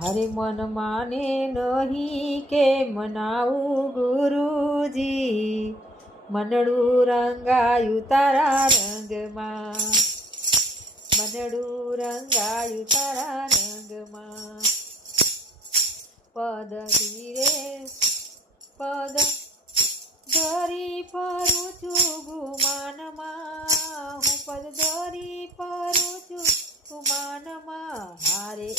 હરે મન માને નહીં કે મનાવું ગુરુજી, મનડું રંગાયું તારા રંગમાં, મનડું રંગાયું તારા રંગમાં. પદ ધીરે પદ ધરી ફરું છું ગુમાનમાં, હું પદ ધરી ફરું છું ગુમાનમાં. હારે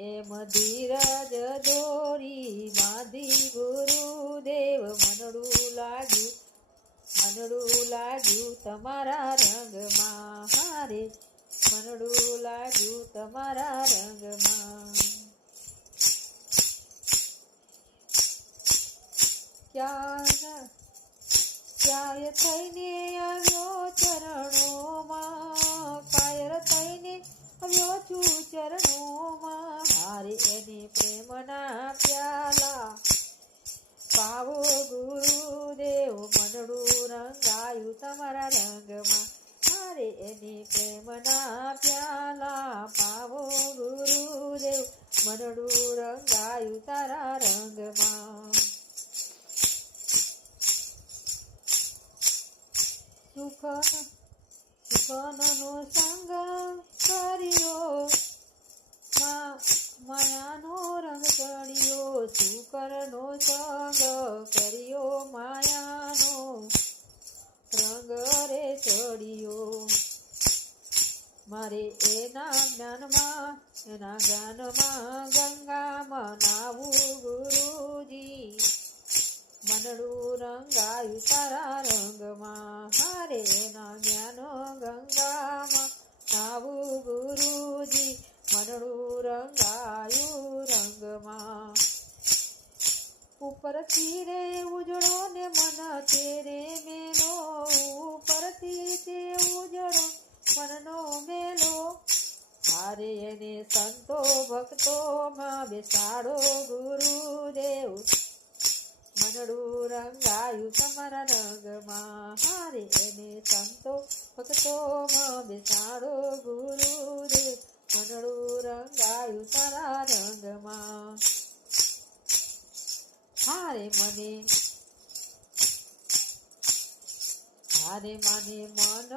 એમ ધીરજ દોરી બાંધી ગુરુદેવ, મનડું લાગ્યું તમારા રંગમાં. હારે મનડું લાગ્યું તમારા રંગમાં. ક્યાય થઈને આવ્યો ચરણોમાં, કાયર થઈને આવ્યો છું ચરણોમાં. હારે એને પ્રેમના પ્યાલા પાવો ગુરુદેવ, મનડું રંગાયું તમારા રંગમાં. હારે એને પ્રેમના પ્યાલા પાવો ગુરુદેવ, મનડું રંગાયું તારા રંગમાં. સુખનનો સંગ કર્યો, માયાનો રંગ ચડ્યો. શુકરનો સંગ કર્યો, માયાનો રંગ રે ચડ્યો. મારે એના જ્ઞાનમાં ગંગામાં નાવું ગુરુજી, મનડું રંગાયું તારા રંગમાં. હારે એના જ્ઞાન ગંગામાં નાવું ગુરુજી, મનડું રંગાયું રંગમાં. ઉપરથી રે ઉજળો ને મન તેરે મેલો, ઉપરથી તે ઉજળો મનનો મેલો. હારે એને સંતો ભક્તોમાં બેસાડો ગુરુદેવ, મનડું રંગાયું તમારા રંગમાં. હારે એને સંતો ભક્તોમાં બેસાડો ગુરુદેવ, મનડું રંગાયું તારા રંગમાં. હારે મને મન